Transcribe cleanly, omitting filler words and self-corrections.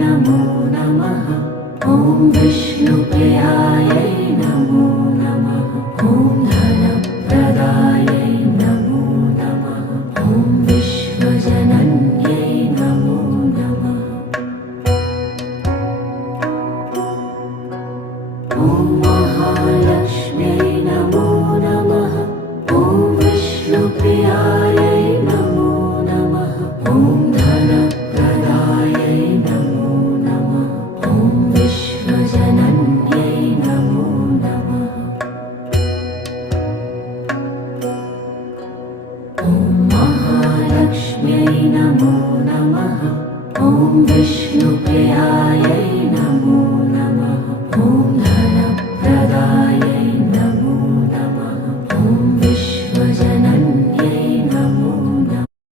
नमो नमः। ॐ विष्णुप्रियायै नमो नमः। ॐ धनप्रदायै नमो नमः। ॐ विश्वजनन्यै नमो नमः। ॐ महालक्ष्म्यै नमो नमः। ॐ विष्णुप्रियायै नमो नमः। ॐ धनप्रदायै नमो नमः। ॐ विश्वजनन्यै नमो नमः। ॐ महालक्ष्म्यै नमो नमः। ॐ विष्णुप्रियायै